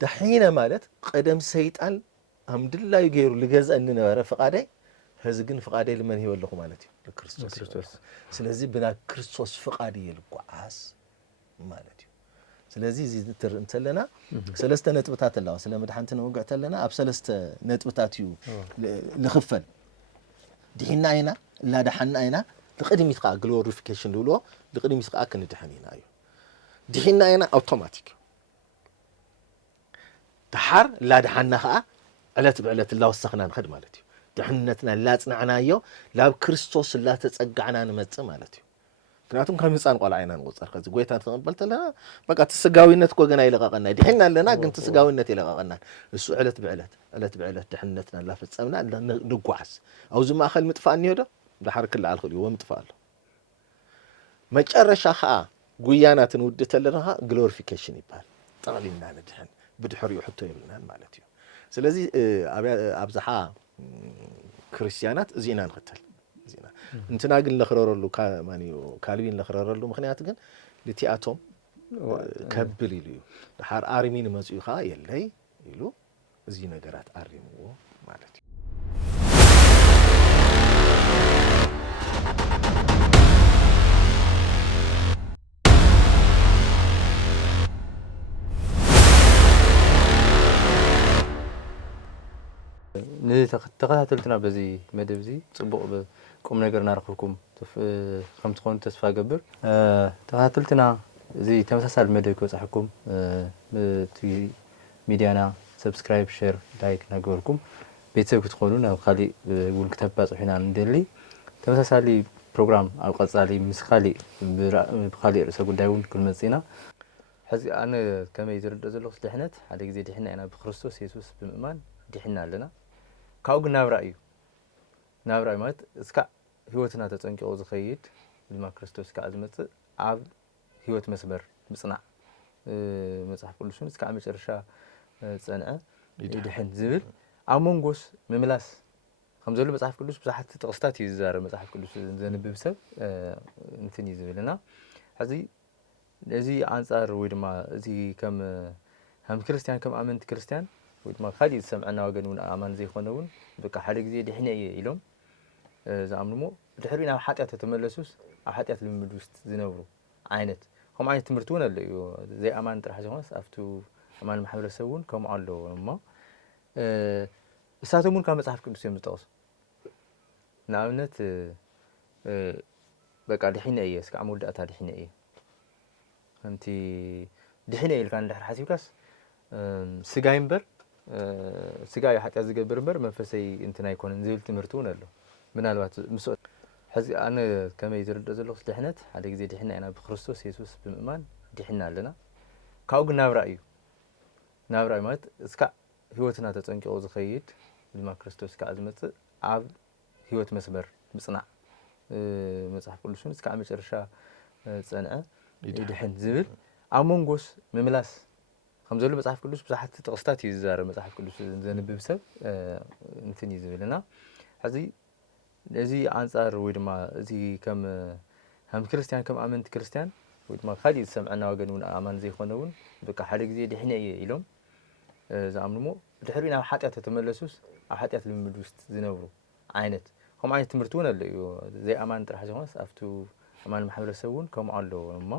دحين مالت قدم سيطان حمد الله يغيرو لغزا ننبره فقاداي هزغن فقاداي لمن هي ولخو مالتي لكريستوس ስለዚህ بنا كريستوس فقادي يلقعاس مالتي ስለዚህ እዚ እንተለና ሰለስተ ነጥብታት አለው ስለመድኃንት ነው ወጋተለና አብ ሰለስተ ነጥብታት እዩ ለخفል ድሕና አይና ላ ደሐና አይና ለቅድሚት ቃ ግሎሪፊኬሽን ብሎ ለቅድሚት ቃ ከንድሐኒና እዩ ድሕና አይና አውቶማቲክ ተሐር ላ ደሐና ቃ ዕለት ብዕለት ላወሰኽና ንኸድ ማለት እዩ ድሕነትና ላጽናዕናዮ ላብ ክርስቶስ ላተጸጋዕና ንመጽ ማለት እዩ ምክንያቱም ከምጻን ቆል አይና ንቆጽር ከዚ ጎይታ ተቀበልተና በቃ ተስጋዊነት ኮ ገና ይለቀቀና ድሕና ለና ግን ተስጋዊነት ይለቀቀና እሱ ዕለት ብዕለት ድሕነትና ላፈጸምና ንጓዓስ አውዝ ማእኸል ምጥፋእ ንሄዶ ዳሕር ክላ አልኸል ይወም ጥፋአሎ መጨረሻ ኸ ጉያናትን ውድተለና ግሎሪፊኬሽን ይባል ጠቅሊልና ንድሕን ብድሕሪኡ ሕቶ ይብልናል ማለት እዩ ስለዚህ አብዛሓ ክርስቲያናት እዚና ንከተል እዚና እንትና ግን ለخرረሉ ማንዩ ካልቪን ለخرረሉ ምክንያት ግን ለቲአቶም ከብል ኢሉ ዳሕር አርሚን መጽኡ ኸ የለይ ኢሉ እዚ ነገራት አርሚዎ ማለት እዩ ተኸታተልትና በዚ መደብዚ ጽቡቕ ቁም ነገር ናረኽብኩም ከም ትኾኑ ተስፋ ገብር ተኸታተልትና እዚ ተመሳሳሊ መደብ ክበጻሕኩም እቲ ሚድያና ሰብስክራይብ ሼር ላይክ ናገበርኩም ቤተሰብ ክትኾኑ ናብ ካሊእ እውን ክተባጽሑና እንደሊ ተመሳሳሊ ፕሮግራም ኣብ ቀጻሊ ምስ ካሊእ ርእሰ ጉዳይ እውን ክንመጽና ሕዚ ኣነ ከመይ ዝርድእ ዘለኹ ድሕነት ሓደ ግዜ ድሕና ኢና ብክርስቶስ ኢየሱስ ብምእማን ድሕና ኣለና ካብኡ ግን ናብራ እዩ ማለት እስካ ህይወትና ተጸንቂቑ ዝኸይድ ድማ ክርስቶስ ከዓ ዝመጽእ ኣብ ህይወት መስመር ምጽናዕ መጽሓፍ ቅዱስን እስካ መጨረሻ ጸንዐ ይድሕን ዝብል ኣብ መንጎስ ምምላስ ከም ዘሎ መጽሓፍ ቅዱስ ብዙሓት ጥቕስታት እዩ ዝዛረብ መጽሓፍ ቅዱስ ዘንብብ ሰብ እንትን እዩ ዝብልና ሕዚ እዚ አንጻር ወይ ድማ እዚ ከም ክርስቲያን ከም ኣመንቲ ክርስቲያን ወይ ድማ ካሊእ ዝሰምዐና ወገን እውን ኣማን ዘይኮነውን በቃ ሓደ ግዜ ድሕነ እየ ኢሎም ዝኣምንሞ ድሕሪ ናብ ሓጢያት ተመለሱስ ኣብ ሓጢያት ልምምድ ውስጥ ዝነብሩ ዓይነት ከምኡ ዓይነት ትምህርቲ እውን ኣሎ እዩ ዘይኣማን ጥራሕ ዝኾነስ ኣብቱ ኣማን ማሕበረሰብ እውን ከምኡ ኣለዎ እሞ እሳቶም እውን ካብ መጽሓፍ ቅዱስ እዮም ዝጠቕሱ ንኣብነት በቃ ድሕነ እየ እስካዕ መወዳእታ ድሕነ እየ ከምቲ ድሕነ ኢልካ እንድሕር ሓሲብካስ ስጋይ እምበር ስጋይ ሓጢያት ዝገብር እምበር መንፈሰይ እንትን ኣይኮነን ዝብል ትምህርቲ እውን ኣሎ ምናልባት ምስኦ ሕዚ ኣነ ከመይ ዝርድእ ዘለኹ ድሕነት ሓደ ግዜ ድሕና ኢና ብክርስቶስ ኢየሱስ ብምእማን ድሕና ኣለና ካብኡ ግን ናብራ እዩ ማለት እስካ ህይወትና ተጸንቂቑ ዝኸይድ ድማ ክርስቶስ ከዓ ዝመጽእ ኣብ ህይወት መስመር ምጽናዕ መጽሓፍ ቅዱስን እስካ መጨረሻ ጸንዐ ይድሕን ዝብል ኣብ መንጎስ ምምላስ ከም ዘሎ መጽሓፍ ቅዱስ ብዙሓት ጥቕስታት እዩ ዝዛረብ መጽሓፍ ቅዱስ ዘንብብ ሰብ እንትን እዩ ዝብልና ሕዚ እዚ አንጻር ወይ ድማ እዚ ከም ክርስቲያን ከም ኣመንቲ ክርስቲያን ወይ ድማ ካሊእ ዝሰምዐና ወገን እውን ኣማን ዘይኮነውን በቃ ሓደ ግዜ ድሕነ እየ ኢሎም ዝኣምንሞ ድሕሪ ናብ ሓጢያት ተመለሱስ ኣብ ሓጢያት ልምምድ ውስጥ ዝነብሩ ዓይነት ከምኡ ዓይነት ትምህርቲ እውን ኣሎ እዩ ዘይኣማን ጥራሕ ዝኾነስ ኣብቱ ኣማን ማሕበረሰብ እውን ከምኡ ኣለዎ እሞ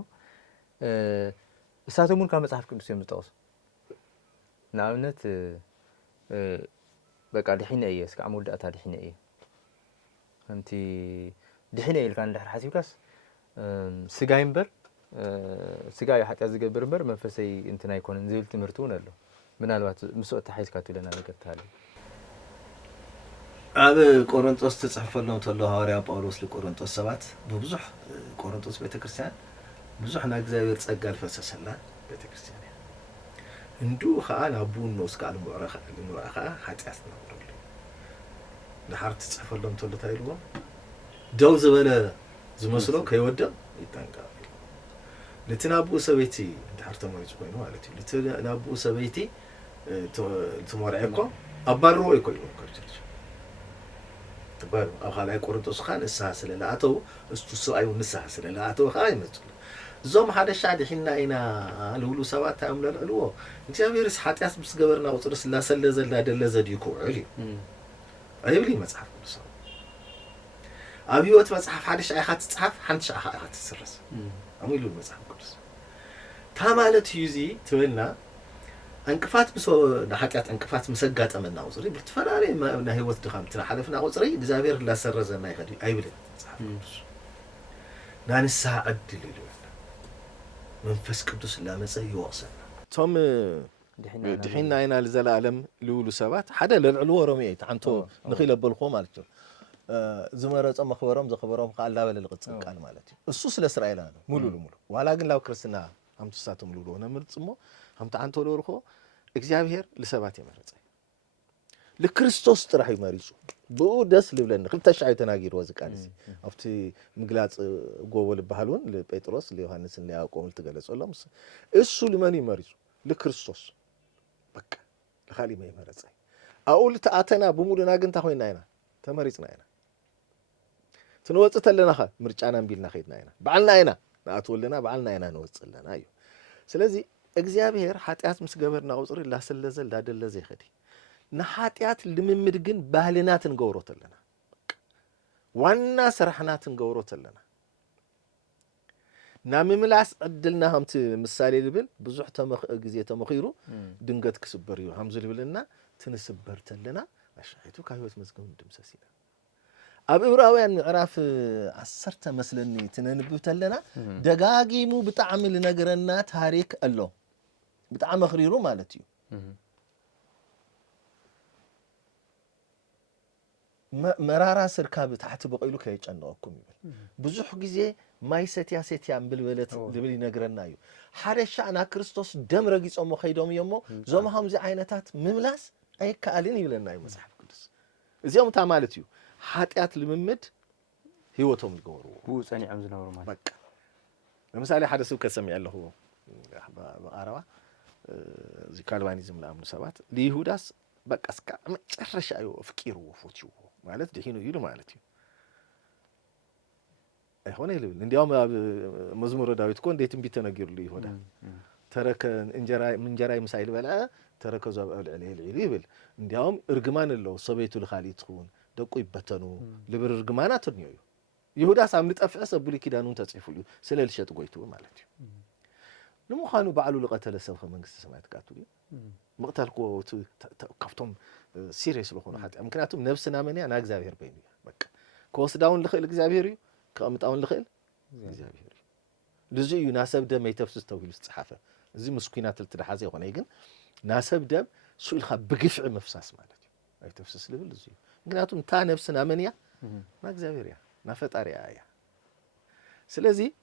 እሳቶም እውን ካብ መጽሓፍ ቅዱስ እዮም ዝጠቕሱ ንኣብነት በቃ ድሕነ እየ እስካዕ መወዳእታ ድሕነ እየ ከምቲ ድሕነ ኢልካ እንድሕር ሓሲብካስ ስጋይ እምበር ስጋይ ሓጢያት ዝገብር እምበር መንፈሰይ እንትን ኣይኮነን ዝብል ትምህርቲ እውን ኣሎ ምናልባት ምስኦ ተሓይዝካ ትብለና ነገር ታሃለ ኣብ ቆሮንጦስ ተጽሕፈሎም ተሎ ሐዋርያ ጳውሎስ ለቆሮንጦስ ሰባት በብዙሕ ቆሮንጦስ ቤተክርስቲያን ብዙሕ ናይ እግዚአብሔር ጸጋ ልፈሰሰላ ቤተክርስቲያን እንዱ ኸዓ ናቡን ነው እስካል ሙዕረኸ ሓጢያት ነው ድሓር ተጽሕፈሎም ተሎ ታይልዎ ደው ዝበለ ዝመስሎ ከይወድቕ ይጠንቀቕ ለትናቡ ሰበይቲ ድሓር ተመሪጽ ኮይኑ ማለት እዩ ለትናቡ ሰበይቲ ተመርዐኮ ኣባርዎ ይኮይኑ ከርቸርች ተባሩ ኣብ ኻላይ ቆሮንጦስ ኻን ንስሓ ስለላኣተው እስቱ ሰብኣይ ንስሓ ስለላኣተው ኸዓ ይመጽሉ زوم هذا الشعب حنا إنا الهلو سوات عمل الألوه إخبار حتى بس جبرنا وصرس لا سل زل هذا اللي يكون علي أيبلي مصحف كل سنة أبيوت مصحف هذا الشيء خات تصحف حنش خات السرس أميلو المصحف كل سنة تمالت يزي تقولنا انكفات بس حكيت انكفات مسقات أمنا وصري بتفراري ما نهي وتدخل ترى حلفنا وصري إخبار لا سر زل ما يخدي أيبلي مصحف نان الساعة أدلي منفس قدس لا مسي يوصلنا توم دحين أنا لزلالم لولو سبات حدا للعلو رميت عنتو نخيل بالخو مالته زمرت أما خبرهم زخبرهم قال لا ولا القدس قال مالتي السوس الإسرائيل أنا مولو ولكن لو كرسنا هم تساتهم لولو أنا مرتسمو هم تعنتو لورخو إخبار لسبات يمرت لكريستوس راح يمارسوا بودس لبلن خلت شعي تناجير وزكانس أفتي مقلات جوول بحالون لبيتروس ليوحنس اللي أقوم التجلس ولا مس إيش اللي ماني يمارسوا لكريستوس بك لخالي ما يمارس أقول تأتنا بمودنا جنت أخوينا هنا تمارسنا هنا تنوصت لنا خا مرجعنا بيلنا خيدنا هنا بعلنا هنا نأتول لنا بعلنا هنا نوصل لنا أيوه سلزي إخبار حتى أسمس جبرنا وصري لا سلزل لا دل زي خدي نحاتيات لممد جن بهلنات نجوروت لنا وانا سرحنات نجوروت لنا نامي ملاس عدلنا هم مثالي لبل بزح جزية تمخيرو دنقت كسبريو همز لبلنا تنسبرت لنا اشعيتو كايوت مزقون دمسسينا اب ابراويان عراف عصرت مثلني تننبوت لنا دغاغيمو بتعمل نغرنا تاريخ الله بتعم خريرو مالتيو مرارا سركاب تحت بقيلو كيچناوكم يبل بزح غزي ماي ستيا ستيا بلبلت دبلي نغرنا يو حارش انا كريستوس دم رغيصمو خيدوم يمو زوم همزي عينتات مملاس اي كالين يبلنا يمصحف قدس ازيوم تا مالتيو حاتيات لممد هيوتهم يغورو هو صني عم زنورو مال بقى لمثال حدا سو كسمع له بقراوا زي كالفانيزم لامن سبات ليهوداس بقى اسكا مጨረሻ አዩ ፍቂሩ ወፎቹ ማለት ደሂኑ ይሉ ማለት ነው አይሆነ ይሉ እንዲያውም መዝሙረ ዳዊት እኮ እንዴት ቢት ተነገሩ ይሆዳ ተረከ እንጀራ ምሳይል በላ ተረከ ዘብ አልዕል ይብል እንዲያውም እርግማን ነው ሰበይቱ ለኻሊት ኹን ደቁ ይበተኑ ለብር እርግማናት ነው ይሁዳ ሳም ልጠፍሰ ብሉ ኪዳኑን ተጽፉሉ ስለልሸጥ ጎይቱ ማለት ነው ለሙኻኑ በዓሉ ለቀተለ ሰብኸ መንግስት ሰማያት ቃቱ مقتلكو كفتم سيريس لخونه حتى ممكناتهم نفسنا مني انا اغزابير بيني بقى كوسداون لخيل اغزابيري كامطاون لخيل اغزابيري لزي يناسب دم يتفسس تويل الصحافه زي مسكينات التدحازي هونه يغن ناسب دم سويل خ بغفع مفساس مالتي اي تفسس لبل زي ممكناتهم تا نفسنا مني ما اغزابيريا ما فطاريا يا سلازي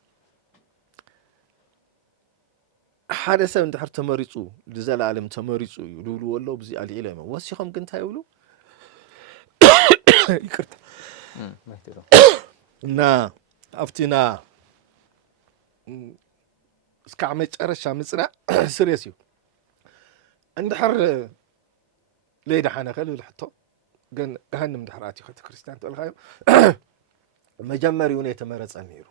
حدا سب اندحر تمريصو لزلالم تمريصو يقولوا والله بزي علي علم وسيخم كنت يقولوا يكرت ما يترو نا افتنا اسكع مጨረሻ ምጽራ سيريسيو اندحر ليدا حنا خلو الحطو ግን ገሃንም ድሕራቲ ኸተ ክርስቲያን ተልኻዮ መጀመሪያው ነው የተመረጸን ነይሩ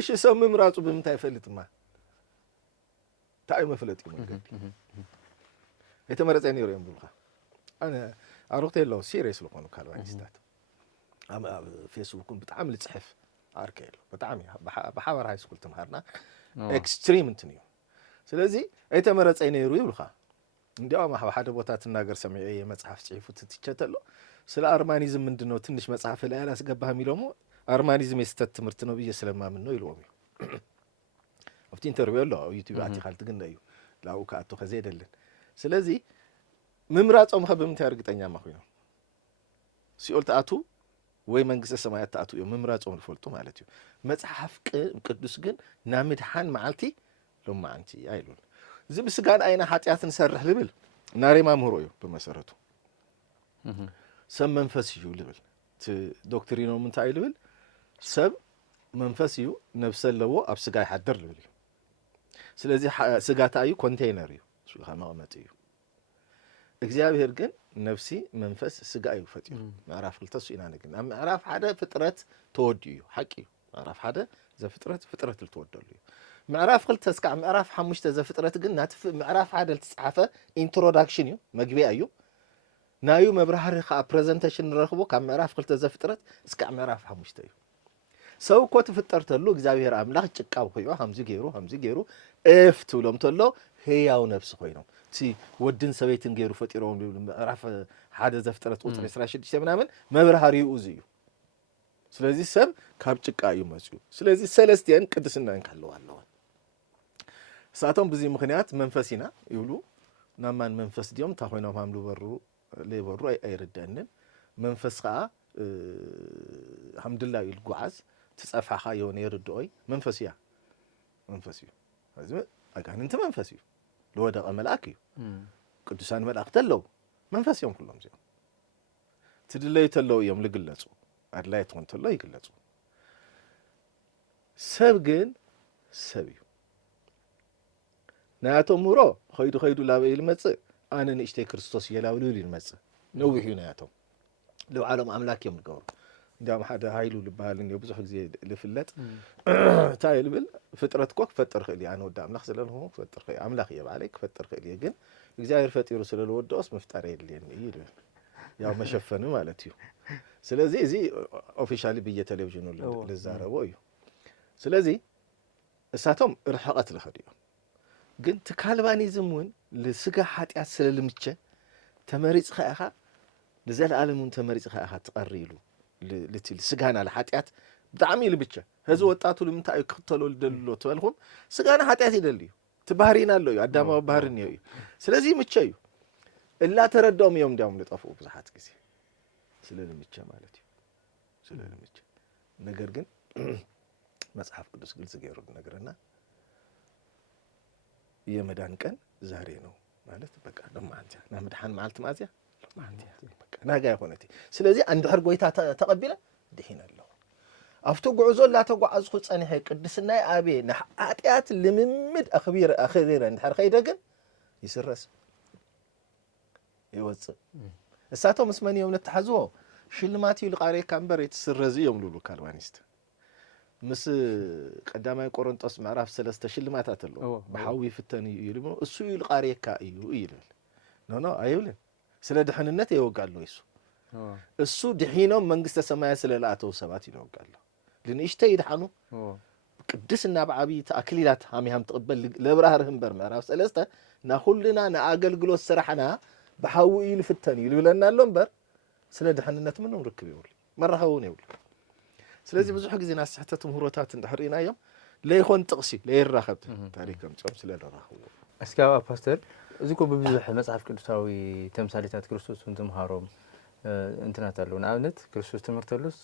እሺ ሰው ምምራጹ በምንታይ ይፈልጥማ تاي مفلت يمكن يتمرز نيرو يمبلخا انا اروت له سيريس لو كانوا كالوانستات اما فيسبوكم بتعامل تصحف اركيلو بتعامل بحاور هاي سكول تمهرنا اكستريم انتنيو ስለዚህ يتمرز نيرو يبلخا እንዲያው ما حدا ቦታ ተናገር ሰምዒ መጽሐፍ ጽሒፉ ትትቸተሎ ስለ አርማኒዝም ምንድነው ትንሽ መጽሐፍ ላይ አላስገባህ የሚለውሞ አርማኒዝም የስተት ትምህርት ነው ብዬ ስለማምን ነው ይልወም أفتين تربيه يوتيوب عتي خالت جنايو لا وكاتو خزيدلن سلازي ممرات أم خبم تارجتني ما خوينا سيقول تأتو وي منجس السمايات تأتو يوم ممرات أم الفلتو مالتيو متحف قدوس جن نامد حان معلتي لهم معنتي أيلون زي بس كان أين حاتيات نسرح لبل ناري ما مهرويو بمسارته سب منفسيو لبل دكتورينو من تعي لبل سب منفسيو نفس اللو أبسقاي حدر لبل ስለዚህ ስጋታዩ ኮንቴይነር እዩ ሱልኻ ማቀመጥዩ እግዚአብሔር ግን ነፍሲ መንፈስ ስጋዩ ፈጥዩ ማዕራፍ ልተሱ ኢና ነግን ማዕራፍ ሓደ ፍጥረት ተወድዩ ሐቂ ምዕራፍ 1 ዘፍጥረት ፍጥረት ልትወደሉ ምዕራፍ 2 እስከ ምዕራፍ 5 ዘፍጥረት ግን ናት ምዕራፍ 1 ልትጻፈ ኢንትሮዳክሽን እዩ መግቢያ እዩ ናዩ መብራህሪ ካ ፕሬዘንቴሽን ረኽቦ ካብ ምዕራፍ 2 ዘፍጥረት እስከ ምዕራፍ 5 እዩ ሰው እኮ ትፍጠር ተሉ እግዚአብሔር አምላክ ጭቃው ኮይኑ ሃምዚ ገይሩ እፍ ትብሎም ተሎ ህያው ነፍስ ኮይኖም እቲ ወድን ሰበይትን ገይሩ ፈጢሮም ምዕራፍ 1 ዘፍጥረት ቁጥር 26 ምናምን መብራህሪኡ እዩ ስለዚህ ሰብ ካብ ጭቃ እዩ መጽኡ ስለዚህ ሰለስቲያን ቅድስናን ካለው አለው ሳቶም በዚህ ምክንያት መንፈሲና ይብሉ ናማን መንፈስ ዲዮም ታኾይኖም ሃምሉ በሩ ለበሩ አይረዳንን መንፈስ ካ አልሐምዱሊላህ ይልጓዝ ተጻፋኻ የሆነ ይርድኦይ መንፈስ እዩ ስለዚህ አጋንንት መንፈስ እዩ ለወደቀ መልአክ እዩ ቅዱሳን መላእክት አለው መንፈስ እዮም ሁሉም ዚኦም ትድለይ ተለው እዮም ልግለጹ አድላይ ተንተሎ ይግለጹ ሰብ ግን ሰብ እዩ ናያቶም ምሮ ኸይዱ ላበይ ልመጽእ አነ ንእሽተይ ክርስቶስ የላውሉ ይልመጽእ ነውሕ እዩ ናያቶም ለዓለም አምላክ እዮም ልገብሩ እንዲያም ሓደ ኃይሉ ልባል እንዲው ብዙሕ ጊዜ ልፍለጥ ታይል ብል ፍጥረት ኮክ ፈጥር ኸሊ አነ ወዳ አምላክ ስለልሆ ፈጥር ኸሊ አምላክ የባለይ ፈጥር ኸሊ ግን እግዚአብሔር ፈጢሩ ስለልወደውስ መፍጠር የለኝ ይል ያው መሸፈን ማለት እዩ ስለዚህ እዚ ኦፊሻሊ በየቴሌቪዥኑ ለዛረበው እዩ ስለዚህ እሳቶም ርሐቀት ለኸዲዮ ግን ተካልባኒዝም ወን ለስጋ ኃጢአት ስለልምቸ ተመሪጽ ኸአኻ ለዘለዓለሙን ተመሪጽ ኸአኻ ተቀሪሉ ለትል ስጋና ለኃጢአት በጣም ይልብቸ ህዝ ወጣቱ ለምንታይ ክተሎ ለደልሎ ተልኩም ስጋና ኃጢአት ይደልዩ ተባህሪና አለው አዳማው ባህሪን እዩ ስለዚህ ምቸዩ እላ ተረዳውም ይom እንዲያውም ለጠፉ ብዙሃት ጊዜ ስለልምቸ ማለት እዩ ስለልምቸ ነገር ግን መጽሐፍ ቅዱስ ግልጽ ገይሩ ነገርና የመዳን ቀን ዛሬ ነው ማለት በቃ ለማንቲያ ናምድሃን ማለት ማዚያ ለማንቲያ በቃ ናጋ ይሆነቲ ስለዚህ አንድ ህር ጎይታ ተቀበለ ድሂናለሁ አፍቶ ጉዕዞ ላ ተጓዓዝኩ ጸኒሐ ቅድስናይ አቤ ንኃጢአት ልምምድ አኽቢረ እንድሕር ኸይደግን ይስረስ ይወጽእ እሳቶም መስመን እዮም ነተሐዝዎ ሽልማት ይልቃሬ ካምበር የተስረዚ እዮም ሉሉ ካልቫኒስት ምስ ቀዳማይ ቆሮንጦስ ምዕራፍ 3 ሽልማታት አለው በሐዊ ፍተን ይልሞ እሱ ይልቃሬካ እዩ ይላል ኖ አይብልን ስለ ድህንነት ይወጋሉ እሱ ድሂኖም መንግስተ ሰማያት ስለላአተው ሰባት ይወጋሉ ለንሽተ ይድሐኑ ቅድስና በዓቢ ተአክሊላት ሃሚሃም ተቀበል ለብራህርህም በር ምዕራፍ 3 ናሁልና ናአገልግሎት ስራሕና በሐዊ ይልፍተን ይልብለናሎም በር ስለ ድህንነት ምንም ርክብ ይውል መራኸውን ይውል ስለዚህ ብዙ ጊዜ ናስሐተት ምሁሮታት እንደህሪናዮም ለይኾን ጥቅሲ ለይራኸብ ታሪክም ጾም ስለደራኸው እስካው ፓስተር እዚኮ በብዙሕ መጽሐፍ ቅዱሳዊ ተምሳሌታት ክርስቶስ እንትምሃሮም እንትናት አለው ናብነት ክርስቶስ ትምህርተሉስ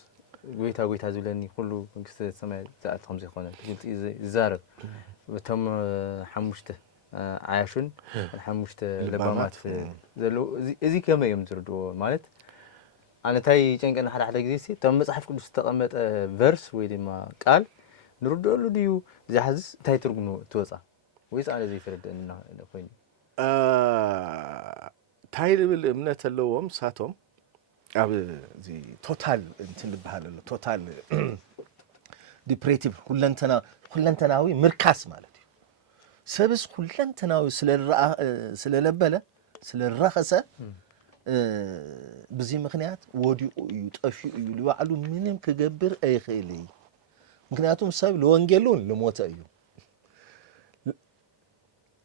ጎይታ ዝብለኒ ሁሉ መንግስተ ሰማይ ዘአት ከምዚ ኾነ ግልጽ ይዛረብ በቶም ሓሙሽተ አያሹን ሓሙሽተ ለባማት ዘለው እዚ ከመይ እዮም ዝርድዎ ማለት አንታይ ጨንቀና ሓደ ጊዜ ሲ ተም መጽሐፍ ቅዱስ ተቀመጠ ቨርስ ወይ ድማ ቃል ንርድሉ ድዩ ዝሐዝስ እንታይ ትርጉሙ ትወጻ ወይስ አለ ዘይፈረደና ኮይኑ ታይብል እምነት አለዎም ሳቶም አብ እዚ ቶታል እንትን ልባሃል አለ ቶታል ዲፕሬቲቭ ሁለንተናዊ ምርካስ ማለት እዩ ሰብስ ሁለንተናዊ ስለለበለ ስለረኸሰ በዚህ ምክንያት ወዲኡ እዩ ጠፊኡ እዩ ለባዕሉ ምንም ክገብር አይኽእልይ ምክንያቱም ሰብ ለወንጌሉን ለሞተ እዩ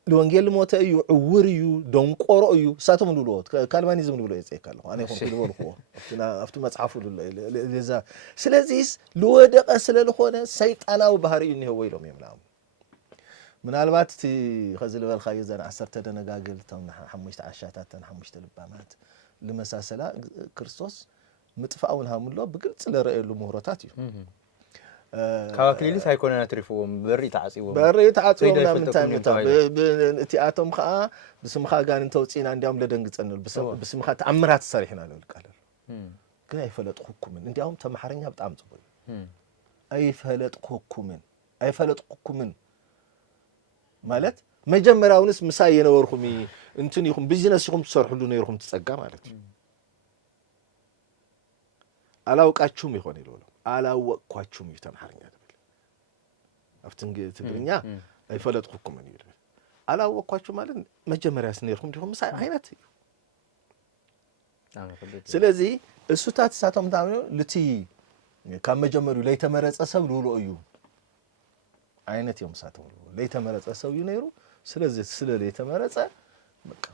ለወንጌል ሞተ እዩ ዕውር እዩ ደንቆሮ እዩ ሳቶም ልሉት ካልቫኒዝም ልብሎ ይጽይካለሁ አኔ ሆን ልበልኩ አፍቱ መጽሐፉ ለዛ ስለዚህ ለወደቀ ስለልሆነ ሰይጣናዊ ባህሪ ነው ወይሎም ይምላም ምናልባት ከዝል በልኻ የዘና 10 ደነጋግል ተምና 5 ዓሻታተን 5 ልባማት ለመሳሰላ ክርስቶስ ምጥፋውን ሃምሎ በግልጽ ለረእሉ ምሁሮታት እዩ ካዋክሊሊ ሳይኮነና ትሪፎም በሪ ተዓጽይዎም ምናምን ታምታ በቲአቶም ኻ በስምኻ ጋር እንተውጪና እንዲያውም ለደንግጸንል በስምኻ ተአምራት ሰሪሕና ለልቃለ ግን አይፈለጥኩምን እንዲያውም ተማሐረኛ በጣም ጽቡይ አይፈለጥኩምን ማለት መጀመሪያውንስ ምሳይ የነበርኩም እንትን ይኹም ቢዝነስ ይኹም ተሰርሑሉ ነይርኩም ተጸጋ ማለት አላውቃችሁም ይሆን ይሉሉ አላወቅኳችሁም ይተማሐረኛ ትግርኛ ኣይፈለጥኩኩም እዩ አላወቅኳችሁ ማለት መጀመሪያ ስነርኩም ዲኩም ሳይ አይነት እዩ ስለዚህ እሱታት ሳቶም ታምኑ ልቲ ከመጀመሪያው ላይ ተመረጸ ሰብ ልውሎ እዩ አይነት የም ሳቶም ላይ ተመረጸ ሰብ እዩ ነይሩ ስለዚህ ስለ ላይ ተመረጸ በቃ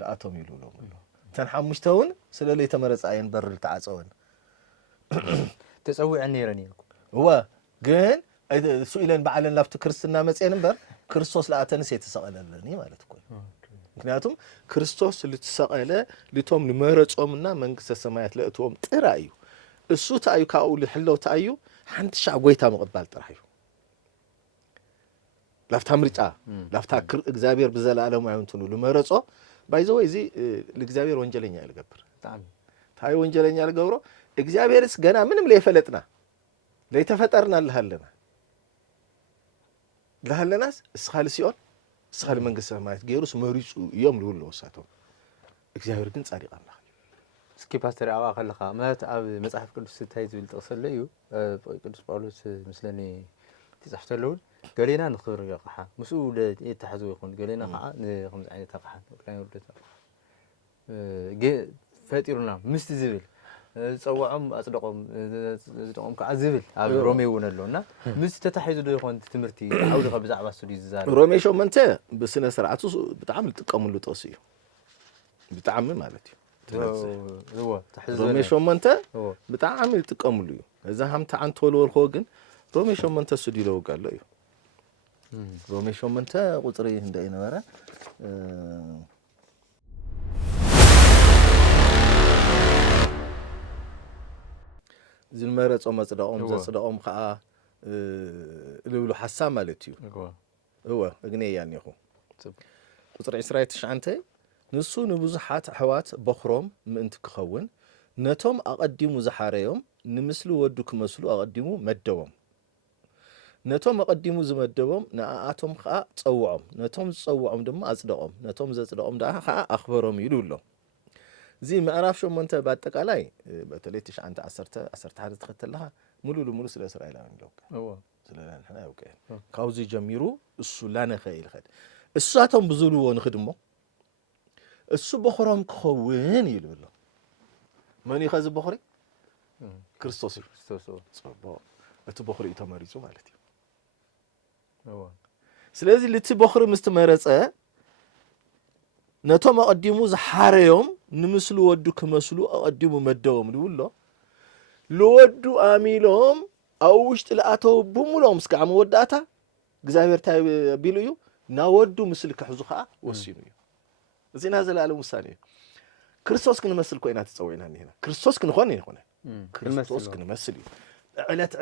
ለአቶም ይሉሎ ተን ሓሙሽተውን ስለ ላይ ተመረጸ አይን በርል ተዓጸወን ተጸውዕ ነይረን ይልኩ هو ግን ሱኢለን በዓለን ላፍት ክርስትና መጽየን ነበር ክርስቶስ ለአተንስ የተሰቀለለኒ ማለት እኮ ምክንያቱም ክርስቶስ ልትሰቀለ ልቶም ንመረጾምና መንግስተ ሰማያት ለእቶም ጥራዩ እሱ ታዩ ካው ለሕለው ታዩ ሓንቲ ሻዕ ጎይታ መቅባል ጥራዩ ላፍታ ምርጫ ላፍታ እግዚአብሔር በዘላለም አይንቱኑ ለመረጾ ባይዘው እዚ ለእግዚአብሔር ወንጀለኛ ያልገብር ታይ ወንጀለኛ ያልገብሮ እግዚአብሔርስ ገና ምንም ለይፈለጥና ለይተፈጠርና ለሃለናስ እስኻል ሲኦል እስኻል መንግስተ ሰማያት ገይሩስ መሪጹ እዮም ልውሎ ወሳቶም እግዚአብሔር ግን ጻድቅ አምላክ እስኪ ፓስተር አባ ከለኻ ማለት ኣብ መጽሐፍ ቅዱስ ታይ ዝብል ጥቅሰለ እዩ ቅዱስ ጳውሎስ ምስለኒ ተጻሕፈተለው ገሌና ንኽብር ይቕሓ ምስኡ ለተሓዙ ይኹን ገሌና ከዓ ንኸምዚ ዓይነት ኣቕሓ ወክላይ ወርደታ ፈጢሩና ምስቲ ዝብል ጸዋዖም አጽደቆም ዝደቆም ከዓ ዝብል ኣብ ሮሜ ወነሎና ምስ ተታሒዙ ዶ ይኾን ትምርቲ ዓውዲ ከብዛዕባ ስሉ ይዛረ ሮሜ ሾመንተ በስነ ስርዓቱ በጣም ልጥቀሙሉ ጠስ እዩ በጣም ማለት እዩ هو ተሕዙ ሮሜ ሾመንተ በጣም ልጥቀሙሉ እዩ እዛ ሃምታ አንቶልወልኮ ግን ሮሜ ሾመንተ ስዲለው ጋለ እዩ ሮሜ ሾመንተ ቁጥሪ እንደ ይነበረ ዝመረጾ መጽደቆም ዘጽደቆም ከዓ ልብሉ ሐሳብ ማለት እዩ هو እግኔ ያንይኹ ቁጥሪ 29 ንሱ ንብዙሓት ኣሕዋት በኽሮም ምእንቲ ክኸውን ነቶም ኣቐዲሙ ዝሓረዮም ንምስሊ ወዱ ክመስሉ ኣቐዲሙ መደቦም ነቶም ኣቐዲሙ ዝመደቦም ንኣቶም ከዓ ጸውዖም ነቶም ዝጸውዖም ድማ ኣጽደቆም ነቶም ዘጽደቆም ድማ ከዓ ኣኽበሮም ይሉ ኣሎ እዚ ምዕራፍ 8 በአጠቃላይ በተለይ 9 10 11 ተከተለها ሙሉ ለሙሉ ስለ እስራኤላውያን ይለውቃ ስለላንና ያውቃ ካውዚ ጀሚሩ እሱ ላነኸ ይልኸድ እሳቶም ብዙልዎ ንخدمو እሱ በخሮም ክኸውን ይሉሎ ማን ይኸዝ በخሪ ክርስቶስ ጽቦ እቲ በخሪ ተመሪጹ ማለት እዩ ስለዚህ ልቲ በخሪ ምስተመረጸ ነቶም አቀዲሙ ዝሓረዮም ንምስሉ ወዱ ከመስሉ አቀዲሙ መደቦም ልውሎ ለወዱ አሚሎም አውሽጥ ለአተው በሙሎም እስከ አመ ወዳታ እግዚአብሔር ታይ ቢሉዩ ናወዱ ምስል ከሕዙ ከዓ ወሲኑ እዩ እዚና ዘላለም ውሳኔ ክርስቶስ ክንመስል ኮይና ተጸውይና ነና ክርስቶስ ክንኾን ይኾነ ክርስቶስ ክንመስል እዩ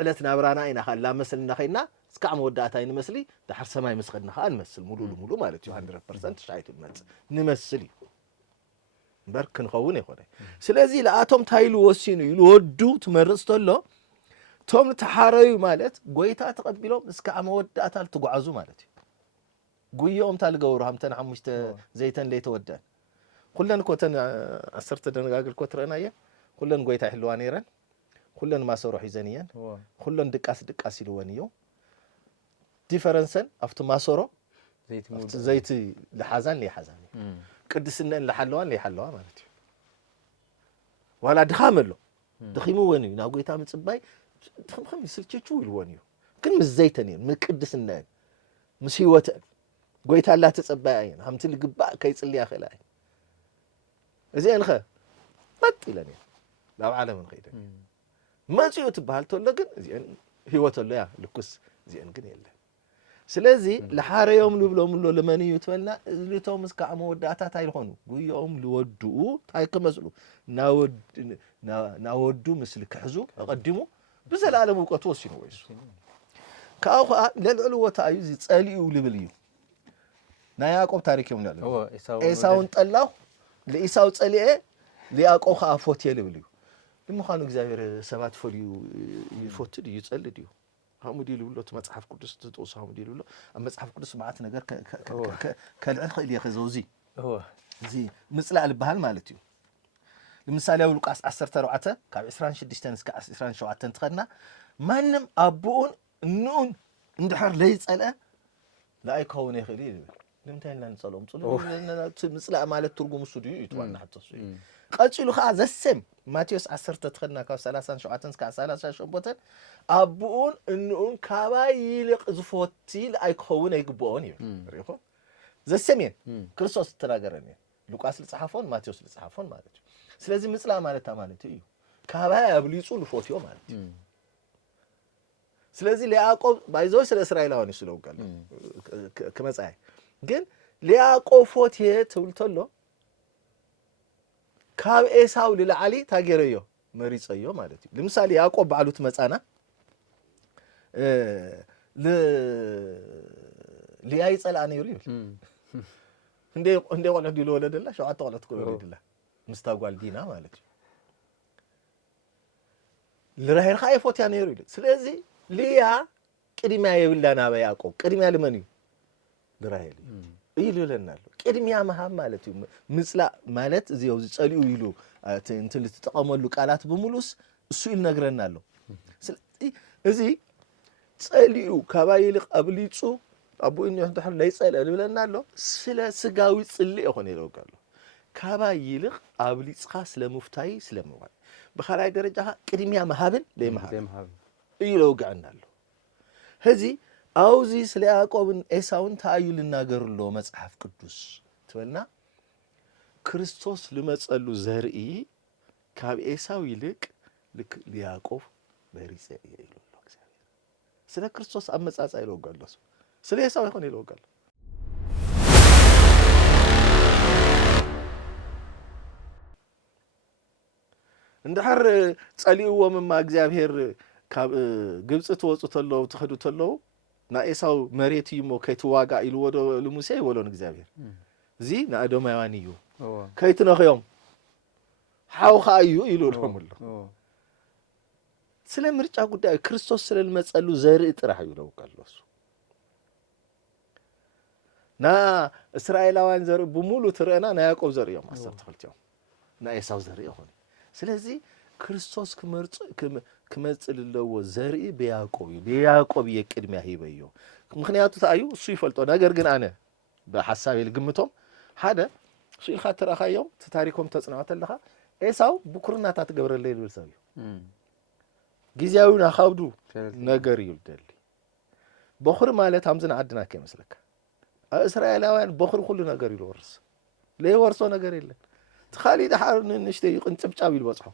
ዕለት ናብራና ኢና ካላ መስልና ኸይና እስከ አመ ወዳታ ይንመስሊ ዳሕር ሰማይ መስኸድና ከዓ እንመስል ሙሉ ማለት እዩ 100% ሻይቱ ንመስል እዩ برك نخون يخونه سلازي لآتهم تايلو وسينو يلودو تمرستولو توم تحاريو مالت قويتا تقبلهم اسكا عمود أتال تقعزو مالتي قويهم تالقورو همتن عمشت زيتن ليتو ودان كلن كوتن أسرت دنقاقل كوترنا ايا كلن قويتا حلوانيران كلن ما سورو حيزانيان كلن دقاس يلوانيو ديفرنسن افتو ما سورو زيت لحازان لي حازاني ቅድስና ለሐለዋን ለሐለዋ ማለት እዩ ዋላ ድኻመሎ ድኺሙ ወኒ ናብ ጎይታ ምጽባይ ድኽም ይስልችቹ ይልወኒዩ ግን ምዘይተን ምቅድስና ምስይወተ ጎይታ አላ ተጸባይ አይን hamti ልግባ ከይጽልያ ኸላይ እዚ እንኸ መጥ ይለኒ ናብ ዓለም እንኸይደ ማጽዮ ትባል ተለ ግን እዚ ህይወተሎ ያ ልኩስ እዚ ግን የለ ስለዚህ ለሐረዮም ልብሎም ሎ ለማንዩ ተበልና ልቶም እስከ አመ ወዳታ ታይልሆኑ ጉዮም ልወዱኡ ታይከመስሉ ናወዱ ምስል ከሕዙ አቀድሙ በዘላለም ወቀቱ ወሲኑ ወይስ ካው ለልዕሉ ወታዩ ጸልዩ ልብል እዩ ና ያዕቆብ ታሪክ ይምናል ኤሳውን ጠላው ለኢሳው ጸልኤ ለያዕቆብ አፎት ይልብል እዩ ለምኻኑ እግዚአብሔር ሰባት ፈልዩ ይፎትድ ይጸልድ እዩ حمودي لولو مصحف قدس تطوس حمودي لولو مصحف قدس معات ነገር ከልዕል ኸይል ይኸዘውዚ هو زي ምጽላዕ ልባሃል ማለት እዩ ለምሳሌ ሉቃስ 14 ካብ 26 እስከ 27 ተኸድና ማንም አቡኡን ኑን اندحر لي صلاه لا يكون يخلي لمتى لنا نصلهم صلوا مصلا مالت ترجم السوديو يتوانا حتى السوديو قالوا خا زسم ماتيوس 10 تدخلنا كاف 30 شعاتن كا 30 شبوتن ابون انهم كابا يلق زفوتي لا يكون يغبون ريخو زسمين ክርስቶስ ተናገረኝ ሉቃስ ለጻፈውን ማቴዎስ ለጻፈውን ማለት ነው ስለዚህ ምጽላ ማለት እዩ ካባ ያብሊጹ ልፎቲዮ ማለት ነው ስለዚህ ለያዕቆብ ባይዘው ስለ እስራኤላውያን ይስለውቃል ከመጻይ ግን ለያዕቆብ ፎቲየ ትውልተሎ ካብ ኤሳው ለዓሊ ታገረዮ መሪጸዮ ማለት ነው ለምሳሌ ያዕቆብ ባሉት መጻና ለያይ ጸላኔ ይሉ እንደ ወለድ ዲሎ ወለደላ ሸዋታ ወለድ ኮ ወለደላ ምስታጓል ዲና ማለት ነው ለራሄል ኻይፎት ያኔ ይሉ ስለዚህ ሊያ ቅድሚያ የብላና በያዕቆብ ቅድሚያ ለማን ለራሄል ይሉልናል ቅድሚያ መሃብ ማለት ምጽላ ማለት እዚው ጸልዩ ይሉ እንትን ልትጠቀመሉ ቃላት በሙሉስ እሱ ይነግረናል ስለዚህ እዚ ጸልዩ ከባይል ቀብሊጹ አቡ እንዩ እንተሐል ላይ ጸልዩ ይሉልናል ስለ ስጋዊ ጽልይ ሆነ ይለውቃሉ ከባይል አብሊጽኻ ስለሙፍታይ ስለመዋል በخلاي ደረጃ ቅድሚያ መሃብን ለመሃብ ይለውቃናል ህዚ አውዚ ስለ ያዕቆብን ኤሳውን ታዩ ልናገርሎ መጽሐፍ ቅዱስ ትበልና ክርስቶስ ለመጸሉ ዘርኢ ካብ ኤሳው ይልቅ ልክ ለያዕቆብ በሪጽ ይሉሎ እግዚአብሔር ስለ ክርስቶስ አመጻጻ ይለውቃሉ ስለ ኤሳው ይሆን ይለውቃሉ እንደሐር ጸልዩዎም ማ እግዚአብሔር ካብ ግብጽ ተወጹ ተለው ተኸዱ ተለው ና ኤሳው መሬት ይሞ ከይተዋጋ ይልወዶ ለሙሴ ይወሎን እግዚአብሔር እዚ ና አዶማያኒ እዩ ከይትነኸዮም ሓውኻ እዩ ይሉሎምሉ ስለ ምርጫ ጉዳይ ክርስቶስ ስለልመጸሉ ዘርኢ ጥራህ ይለውቃሉስ ና እስራኤላውያን ዘርኢ በሙሉ ትረና ና ያዕቆብ ዘርእዮም 10 ተፈልቲዮም ና ኤሳው ዘርኢ ሆነ ስለዚህ ክርስቶስ ክመጽል ለዎ ዘርኢ በያዕቆብ የቅድሚያ ሂበዮ ምክንያቱ ታዩ እሱ ይፈልጦ ነገር ግን አነ በሐሳብ ይልግምቶም ሓደ እሱ ኢልኻ ተራኻዮም ታሪኮም ተጽናወተልኻ ኤሳው ብኩርናታ ተገብረለ ይልሰዩ ጊዜያዊና ኻውዱ ነገር ይልደል በኹር ማለት አምዝና አድና ከመስለካ እስራኤላውያን በኹር ሁሉ ነገር ይልወርስ ለይወርሶ ነገር የለን تخالي ده حارن نشتي يقنصبጫብ ይልበጽሖ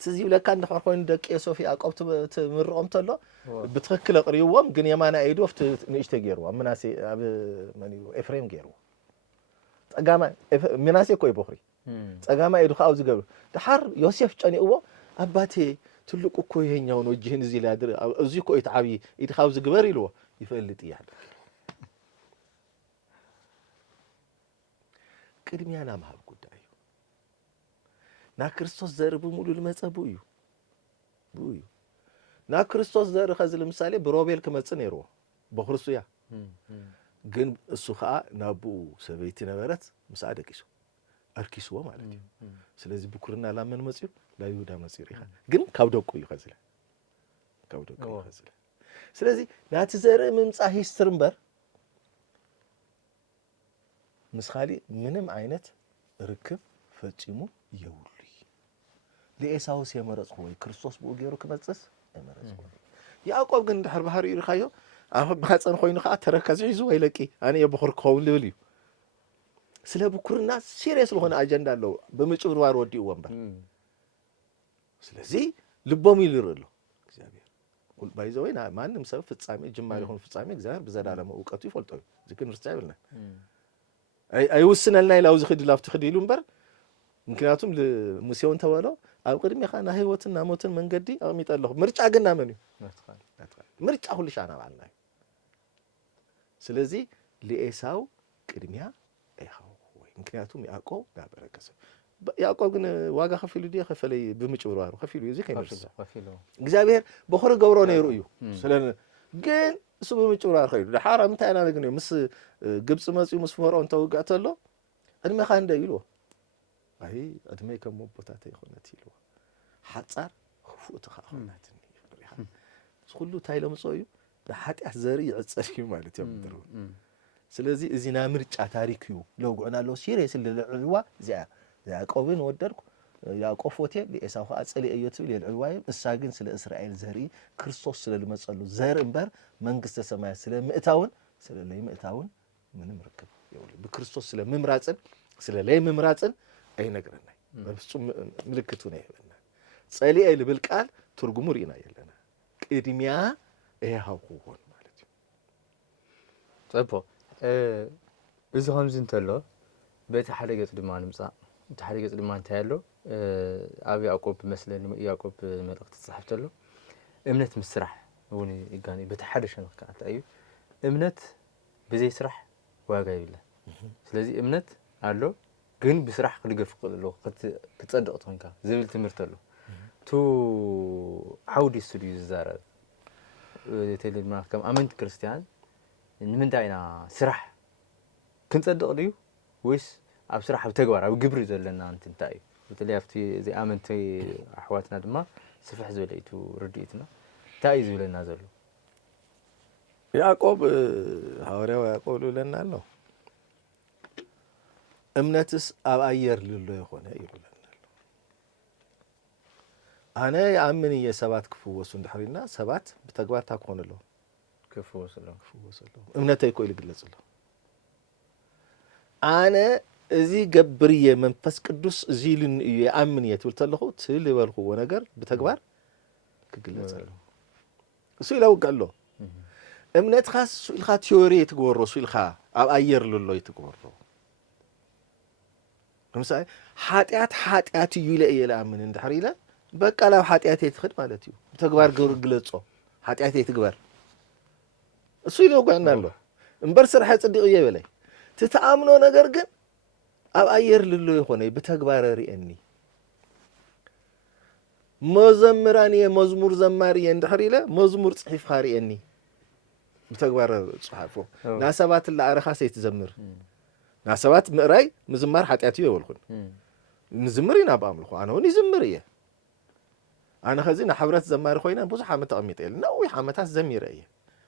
تزي لك عند خرخون دق يسوفي አቀው ተምርኦም ተሎ بتخክለ ቅሪዎም ግን የማና አይዶፍት ንሽተ ገይርዋ ምናሴ አብ ማንዩ ኤፍሬም ገይርዋ ጸጋማ ምናሴ ኮይ በخري ጸጋማ አይዱ ኻው ዝገብር ደሐር ዮሴፍ ጨኒእዎ አባቴ ትልቁ እኮ ይሄኛው ነው እጅህን እዚ ላይ አድር እዚ እኮ ይተዓቢ ይተኻው ዝግበር ይልዎ ይፈልጥ ይያለ ቅድሚያና ማብ ጉዳዩ ና ክርስቶስ ዘርቡ ሙሉ ለመጸቡ እዩ ና ክርስቶስ ዘር ኸዝ ለምሳሌ በሮቤል ከመጽ ነይሮ በክርስቶያ ግን እሱ ኸአ ናቡ ሰበይቲ ነበረት ምሳደቂሱ አርኪስዎ ማለት እዩ ስለዚህ ብኩርና ላመን መጽዩ ለይሁዳ መጽዩ ይኻ ግን ካብደቁ ይኸዝለ ስለዚህ ናቲ ዘር ምምጻ ሂስትርምበር مسخالي منم عينت ركب فتصيمو يولي لإساو سيمرص خوي ክርስቶስ بوغيرو كمصص امرص يعقوب ግን ድሕር ባህሪ ይርኻዮ አሁን ባጸን ኮይኑ ኻ ተረከዝ ይዙ ወይለቂ አኔ የብኹር ኮውን ልብልዩ ስለ ብኩርና ሲሪየስ ለሆነ አጀንዳ አለው በመጭብርባር ወዲው ወንበር ስለዚህ ልቦም ይልርሉ እግዚአብሔር ሁሉ ባይዘውና ማንንም ሰብ ፍጻሜ ጅማሬ ሆነ ፍጻሜ እግዚአብሔር በዘላለም ዕውቀቱ ይፈልጣል ዝክን ርስታ ይብልና አይወስነልና ይላው ዝኽድ ላፍት ኽዲሉ እንበር ምክንያቱም ለሙሴውን ተወለው አብ ቅድም ያኻና ህይወትና ሞትን መንገዲ አሚጣለሁ ምርጫ ግን አመኑ ምርጫ ሁሉ ሻና ባልና ስለዚህ ለኤሳው ቅድሚያ አይኻው ወይ ምክንያቱም ያዕቆብ ያበረከሰ ያዕቆብ ግን ዋጋ ከፊሉ ዲ ከፈለይ በመጭብርባሩ ከፊሉ ይዚ ከይነርስ እግዚአብሔር በኹር ገብሮ ነው ይሩ ስለ ግን እሱ በመጭብርባር ኸይዱ ለሐራም ታይና ነገር ነው ምስ ግብጽ መጽዩ ምስ ፈርዖን ተወጋተሎ እድሜ ካንደ ይሉ አይ እድሜ ከመቦታተ ይሆነት ይሉ ሐጻር خفوت خاونات كله تايلم صويو ኃጢአት ዘሪ ይዕጸር ማለት ምድሩ ስለዚህ እዚና ምርጫ ታሪክ እዩ ለውጉዕና ለው ሲሪየስ ለልዕልዋ እዚያ ያዕቆብን ወደድኩ ያዕቆብ ፎቴ ለኤሳው አጸሊ እየት ብል የልዕልዋይ እሳ ግን ስለ እስራኤል ዘሪ ክርስቶስ ስለ ልመጸሉ ዘር እንበር መንግስተ ሰማያት ስለ ምእታውን ስለ ለይ ምእታውን ምንም ርክብ ይውል በክርስቶስ ስለ ምምራጽን ስለ ለይ ምምራጽን አይ ነገርና በፍጹም ምልክቱ ነው ይበልና ጸሊኤ ልብል ቃል ትርጉሙ ሪና የለና ቅድሚያ ይሄ ሆን ማለት ነው ጽፎ እዚ ከምዚ እንተሎ በቲ ሓደ ገጽ ድማ ንምጻ እቲ ሓደ ገጽ ድማ እንታይ ኣሎ ኣብ ያዕቆብ መስለን ያዕቆብ መልእክቲ ተጻሕፍተሎ እምነት ምስራሕ እውን ይጋኒ በቲ ሓደ ሸነኽ ከኣታ እዩ እምነት ብዘይ ስራሕ ዋጋ ይብላ ስለዚህ እምነት ኣሎ ግን ብስራሕ ክድገፍ ይኽእል ክትጸድቕ ትኾንካ ዝብል ትምህርቲ ኣሎ ቱ ዓውዲ ስቱድዩ ዝዛረብ ተለማ ከም ኣመንቲ ክርስቲያን ንምንታይ ኢና ስራሕ ክንጸድቕ ድዩ ወይስ ኣብ ስራሕ ኣብ ተግባር ኣብ ግብሪ ዘለና እንታይ እዩ በተለይ ኣብቲ እዚ ኣመንቲ ኣሕዋትና ድማ ስፍሕ ዝበለ እዩ ርድኢትና እንታይ እዩ ዝብለና ዘሎ ያዕቆብ ሐዋርያው ያዕቆብ ልለና ኣሎ እምነትስ ኣብ ኣየር ልሎ ይኾነ ይብለና ኣሎ ኣነ የኣምን የሰባት ክፍወሱ እንድሕሪና ሰባት ብተግባር ታክኾነሎ ክፍወሰሎ እምነተይ ኮይ ልግለጽሎ ኣነ እዚ ገብርየ መንፈስ ቅዱስ እዚ ልን የኣምን የትብል ተለኹ ትልበልኽዎ ነገር ብተግባር ክግለጽሎ እሱ ይለውቀሎ እምነትኻ ኢልኻ ቲዮሪ ትግበሮ ኢልኻ ኣብ ኣየር ልሎ ይትግበሮ ለምሳሌ ኃጢአት እዩ ኢለ ኣምን እንድሕር ኢለ በቃ ላብ ኃጢአት የትኽድ ማለት እዩ ብተግባር ግለጾ ኃጢአት የትግበር እሱ ይለውቀና ኣሎ እምበር ስራሕ ጽድቕ ይበለይ ትተኣምኖ ነገር ግን ኣብ ኣየር ልሎ ይኾነ ብተግባር ሪአኒ መዘምራን የመዝሙር ዘማሪ እንድሕር ኢለ መዝሙር ጽሒፍካ ሪአኒ ብተግባር ጽሓፎ ናሰባት ለኣረኻ ሰይትዘምር ናሰባት ምእራይ ምዝማር ኃጢአት እዩ ይብልኩን ንዝምር ኢና ብኣምልኹ ኣነ እውን ይዝምር እየ ኣነ ኸዚ ንሕብረት ዘማሪ ኮይና ብዙሕ ዓመት ተቐሚጠ የለ ነዊሕ ዓመታት ዘሚረ እየ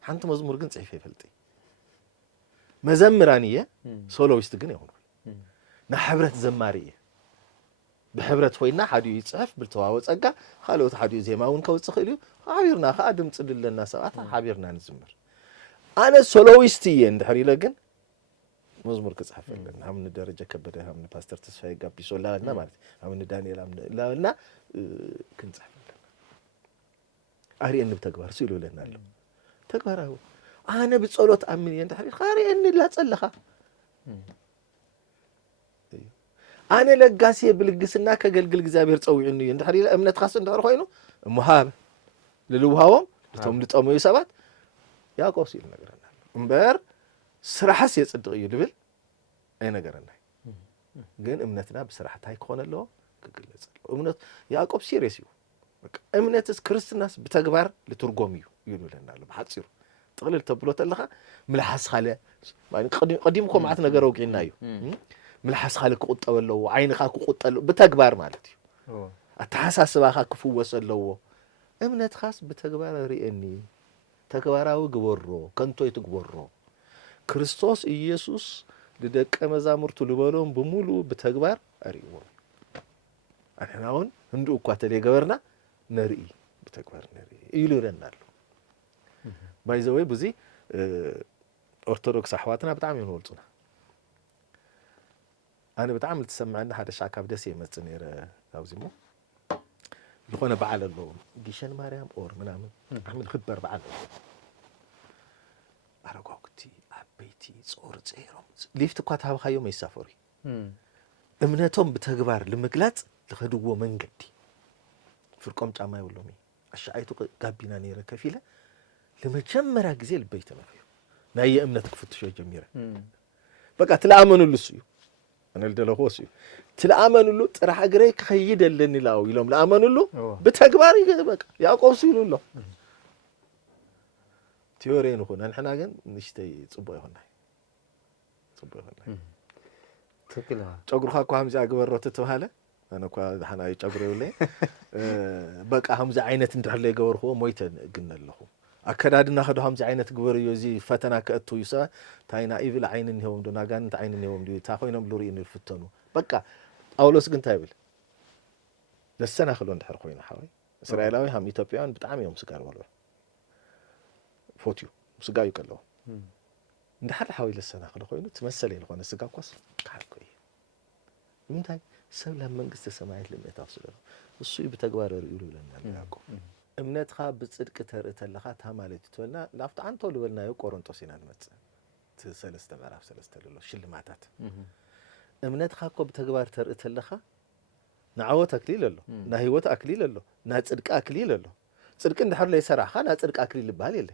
ሓንቲ መዝሙር ግን ጽሒፈ ይፈልጥ መዘምራን እየ ሶሎዊስት ግን ይኹን ንሕብረት ዘማሪ እየ ብሕብረት ኮይና ሓዲኡ ይጽሕፍ ብልተዋወ ጸጋ ካልኦት ሓዲኡ ዜማ እውን ከውፅእ ክእል እዩ ሓቢርና ከዓ ድምፂ ልለና ሰባት ሓቢርና ንዝምር ኣነ ሶሎዊስት እየ እንድሕር ኢለ ግን መዝሙር ክጽሕፍ ኣለና ሃምኒ ደረጃ ከበደ ሃምኒ ፓስተር ተስፋዬ ጋቢሶ ላልና ማለት ሃምኒ ዳንኤል ላልና ክንጽሕፍ ኣለና ኣርኤኒ ብተግባር ሲሉ ለና ኣሎ ተግባራዊ ኣነ ብጸሎት ኣምን እየ እንድሕር ኢልካ ኣርኤኒ ላጸለኻ ኣነ ለጋሲ ብልግስና ከገልግል እግዚአብሔር ጸዊዕኒ እዩ እንድሕር ኢለ እምነትካስ እንድሕር ኮይኑ እሙሃብ ልልውሃቦም እቶም ልጠመዩ ሰባት ያዕቆብ ሲሉ ነገረና እምበር ስራሕስ የጽድቕ እዩ ልብል ኣይነገረና ግን እምነትና ብስራሕ እንታይ ክኾነ ኣለዎ ክግለጽ ኣለዎ እምነት ያዕቆብ ሲሪየስ እዩ በቃ እምነትስ ክርስትናስ ብተግባር ልትርጎም እዩ ይብለና ኣሎ ብሓጺሩ ጥቕልል ተብሎ ተለኻ ምልሓስ ካለ ቀዲምኩም ማዓት ነገር ወቂዕና እዩ ምልሓስ ካለ ክቁጠብ ኣለዎ ዓይንኻ ክቁጠብ ብተግባር ማለት እዩ ኣተሓሳስባኻ ክፍወስ ኣለዎ እምነትኻስ ብተግባር ሪአኒ ተግባራዊ ግበሮ ከንቶ ይትግበሮ ክርስቶስ ኢየሱስ ለደቀ መዛሙርቱ ልበሎም ብሙሉ ብተግባር አሪዎ ኣንሕናውን እንዱ እኳ ተለገበርና ነርኢ ብተግባር ነርኢ ይሉረናል ባይዘወይ ብዙ ኦርቶዶክስ ኣሕዋትና ብጣዕሚ ይንወልጹና ኣነ ብጣዕሚ ልትሰምዐና ሓደ ሻዕ ካብ ደስ የመጽእ ነይረ ኣብዚሞ ዝኾነ በዓል ኣለዎ ጊሸን ማርያም ኦር ምናምን ዓሚል ክበር በዓል ኣረጓጉቲ ዓበይቲ ጾር ጸይሮም ሊፍት እኳ ታሃብኻዮም ኣይሳፈሩ እምነቶም ብተግባር ልምግላጽ ልኸድዎ መንገዲ ፍርቆም ጫማ ይብሎም ኣሻዓይቱ ጋቢና ነይረ ከፊለ ለመጀመሪያ ጊዜ ልበይ ተነፈዩ ናይ እምነት ክፍትሾ ጀሚረ በቃ ትለኣመኑሉ እሱ እዩ أنا الدلو خوسي تلأمنوا له ترى حجري خيد اللي نلاو يلوم لأمنوا له بتكباري كده بقى يا قوسي له تيورين هون نحن عن نشتي صبوا هون تكلها تقول خاكو همزة أكبر رتته هلا أنا كوا حنا يجبروا لي بقى همزة عينة تنتهي اللي جور هو مويت قلنا له أكدنا خدوا هم زعينة جبريو زي فتنا كأتو يسا تاينا إيفل عين اليوم دو ناقان تعين اليوم دو تاخوينا بلوري إنه الفتنو بقى أولوس قنت هايبل للسنة خلون دحر خوينا حاوي إسرائيلاوي هم إثيوبيان بتعامي يوم سكار والله فوتيو سجاي يكلو ندحر حاوي للسنة خلو خوينا تمثلي الخونا سجا قص كحكوي متى سولا منقست سماعت لم يتفصله السوي بتجوار يقولوا لنا ياكو እምነትኻ ብጽድቅ ተርእተለኻ ታማለት ትወልና ላፍታ አንተ ልበልና የቆሮንቶስ ይናል መጽ ተሰለስተ ምዕራፍ ሰለስተ ለሎ ሽልማታት እምነትኻ እኮ በተግባር ተርእተለኻ ንዓወት አክሊል አሎ ና ህይወት አክሊል አሎ ና ጽድቅ አክሊል አሎ ጽድቅ እንደሐር ላይ ሰራኻ ና ጽድቅ አክሊል ይባል የለ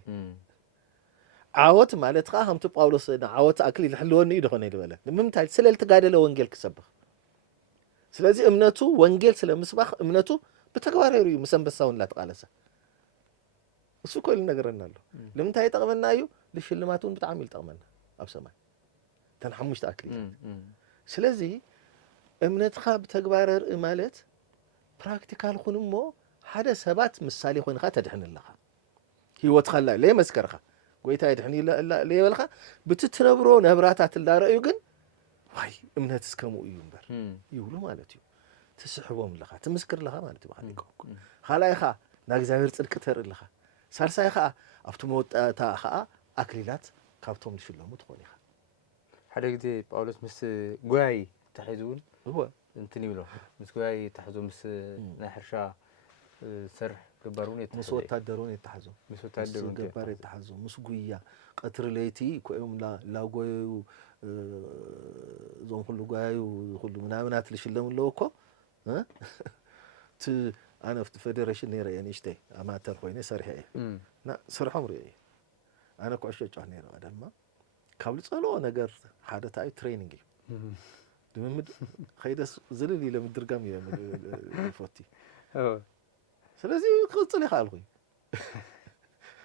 ዓወት ማለትኻ ከምቱ ጳውሎስ ና ዓወት አክሊል ህልወኒ ይደኾነ ይበለ ምምታይ ስለልተጋደለ ወንጌል ክሰብኽ ስለዚህ እምነቱ ወንጌል ስለምስባኽ እምነቱ بتكبار يريو مسنبساون لا تقالسه እሱ ኮል ነገርናለሁ ለምንታይ ተቀመና እዩ ለሽልማቱን በጣም ተቀመና አብሰማይ ተንሐሙሽ ታክሊ ስለዚህ እምነትኻ በተግባር ማለት ፕራክቲካል ኹንሞ ሓደ ሰባት ምሳሌ ኾንኻ ተድሕንልኻ ህይወትኻ ላይ ለመስከርኻ ጎይታ ይድሕኒ ለይበልኻ ብትትነብሮ ነብራታት ላረዩ ግን ዋይ እምነት እስከሙ እዩ እንበር ይብሉ ማለት እዩ تسحبهم لها تمسكر لها ما نتبغى نقول خلايخا ناقزاير تصدق تر لها سارسايخا أفتموت تاخا أكليلات كابتهم لشلهم وتخونيخا حدا قدي باولوس مس قواي تحزون هو انتني له مس قواي تحزون مس نحرشا سرح جبارون يتحزون مس وتادرون يتحزون مس وتادرون جبار يتحزون مس قويا قطر ليتي كويوم لا قوي زون كله قوي وكله منامنات لشلهم لوكو أنا في فيدريشن نيرة يعني إيش تي أماتر خويني صريح إيه نا صريح عمري إيه أنا كوشة جاه نيرة هذا ما قبل صلوا أنا قر هذا تاي ترينينجي دمد خيدس زللي لما درقام يا فوتي سلازي خلص لي خالقي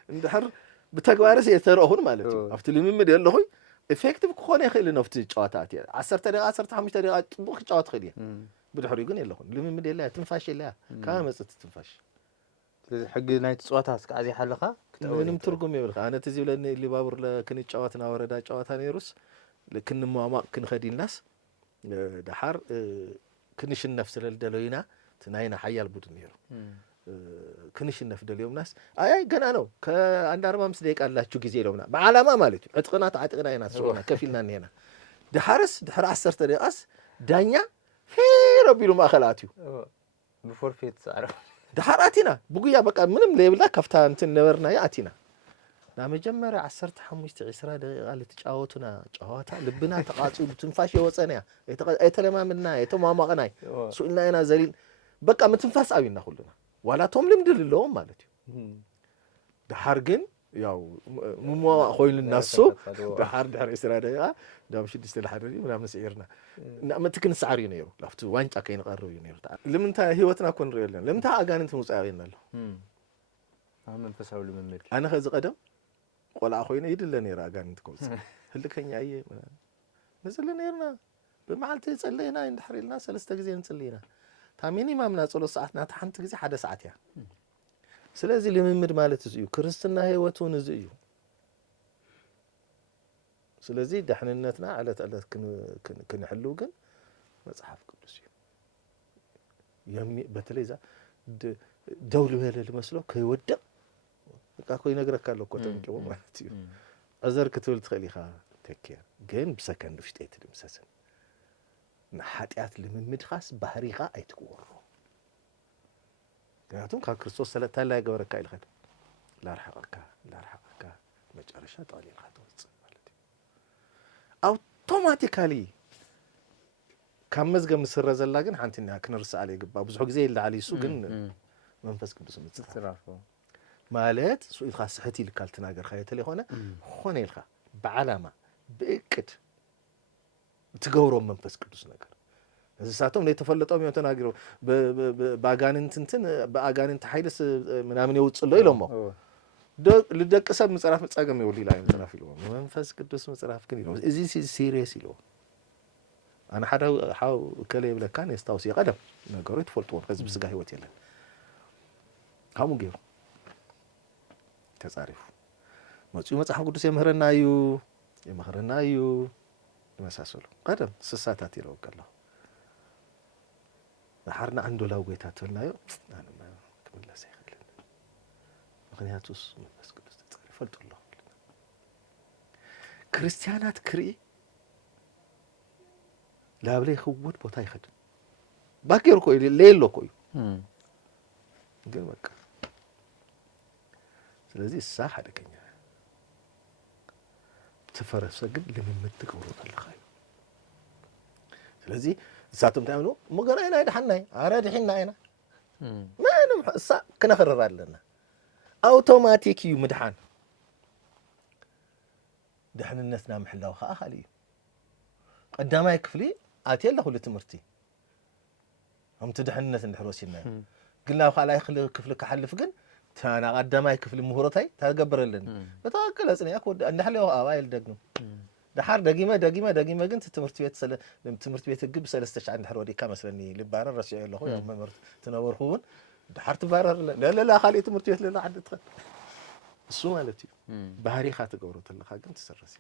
اندحر بتجوارس يترأهون مالتي أفتلي من مدي الله خوي effective كخوني خيل نفتي جواتاتي 10 دقيقة 15 دقيقة طبخ جوات خيليه بدحر يقول يلا خون لمن مدي الله تنفاش الله كام مصت تنفاش حق نايت صوتها كعزي حلقه ምንም ትርጉም ይብልካ አነ ተዚህ ብለን ሊባቡር ለክን ጫዋትና ወረዳ ጫዋታ ነይሩስ ለክን ማማቅ ክን ኸዲናስ ደሐር ክንሽነፍ ስለልደለይና ትናይና ሐያል ቡድን ነይሩ ክንሽነፍ ደለዩምናስ አይ ገና ነው ከአንድ 45 ደቂቃ አላችሁ ጊዜ ለውና በዓላማ ማለት ነው ዕጥቅናት አጥቅናይና ሶና ከፊልና ነና ደሐርስ ደሐር 10 ደቂቃስ ዳኛ ፊረቢሉ ማኸላትዩ በፎርፌት ጻራ دحراتنا بقولي بقى منهم ليبلا كفتا أنت نورنا يا أتينا نعم جمرة 15 20 دقيقة اللي تجاوتنا جاوتها لبنا تقاطع بتنفاش يوصلنا يتلمى منا يتما ما غناي سئلنا أنا زليل بقى متنفاس أوينا كلنا ولا توم لمدل اللهم مالتي دحرجن ياو مو خويل الناس سو دحر 20 دقيقة دام شد استلحرني ولا مسيرنا نعم تكن سعري نيرو لافتو وانت أكين قرروا ينيرو لمن تا هيوتنا كون ريالنا لمن تا أجانت مساعدين له من فسأول من ملك أنا خذ قدم ولا أخوينا يدل نيرا أجانت كوز هل كان يعيه نزل نيرنا بمعلت يصلينا يندحر لنا 3 جزء نصلينا تاميني ما منا صلوا ساعتنا تحنت جزء حدا ساعتها سلازي لممد مالت زيو كرستنا هيوتون زيو سلازي دحننتنا على تألت كن حلو جن مصحف قدس يمي بتليزا دولو هلا المسلو كيودع كاكو ينقرك قالو كوتن كيو مالتي عذر كتول تخليها تكير جن بسكند وشتيت المساسن نحاتيات لممد خاص بحريقه ايتقورو كاتون كريستوس سلطان لا يغورك الخد لا رحقك مجرشا طالين خاطوت مالتي اوتوماتيكالي كمزغ مسرزلا ግን አንተና ከነርስ አለ ይገባ ብዙ ጊዜ ይላል ይሱ ግን መንፈስ ቅዱስ ምትጽራፍ ማለት ሱኢት ኻስሕቲ ልካል ተናገር ኸይተለ ሆነ ሆነ ይልካ በዓላማ በእቅድ ትገውሮ መንፈስ ቅዱስ ነገር እዛሳቶም ላይ ተፈለጠው ነው ተናገረው በአጋንንት እንትን በአጋንንት ኃይልስ ምናምን ይወጽለው ይለሞ ለደቀሰብ መጽራፍ መጻገም ይወል ይላል መጽራፍ ይለው መንፈስ ቅዱስ መጽራፍ ግን ይለው እዚ ሲሪየስ ይለው أنا حدا حاو كلي بلا كان يستوصي قدم نقريت فولتون خذ بسقى هيوت يلا هم جيرو ተጻሪፉ መጽኡ መጽሐፍ ቅዱስ የምህረናዩ የምህረናዩ ይመሳሰሉ ቀደም ስሳታት ይረውቀለሁ በሐርና አንዱ ላው ጎይታ ተልናዩ አነማ ከመለሰ ይኸለን ምክንያቱስ መንፈስ ቅዱስ ተጻሪፉ ፈልጥሎ ክርስቲያናት ክሪ ላብለ ይخوት ቦታ ይኸድ ባከር ኮይ ሌሎ ኮይ ግን በቃ ስለዚህ ሳህ አደገኛ ተፈረሰ ግን ለምምት ተቀውሮታለህ ስለዚህ እሳቱም ታምኑ ሙገራይና አይደሐናይ አራድሕና አይና ማንም እሳ ከነኸረራለና አውቶማቲክ ዩ ምድሓን ድሕንነትና ምሕላው ኸኣ ኻልዩ ቀዳማይ ክፍሊ ኣትየለኹ ለትምህርቲ همت دحنة الحروسينا قلنا خلاص كفل كحلف جن تانا قدامي كفل مهورتي تقبر لنا بتأكل أصلي أكو نحلي أوائل دقنو دحار دقيمة جنت تمرتبيت لم تمرتبيت الجب سلستش عند حرودي كم مثلاً لبارر رشيء الله يوم ما مرت تنور هون دحار تبارر لا خالي تمرتبيت لنا عند تخل السوم على تي بهاري خات جورت الله خاجن تسرسي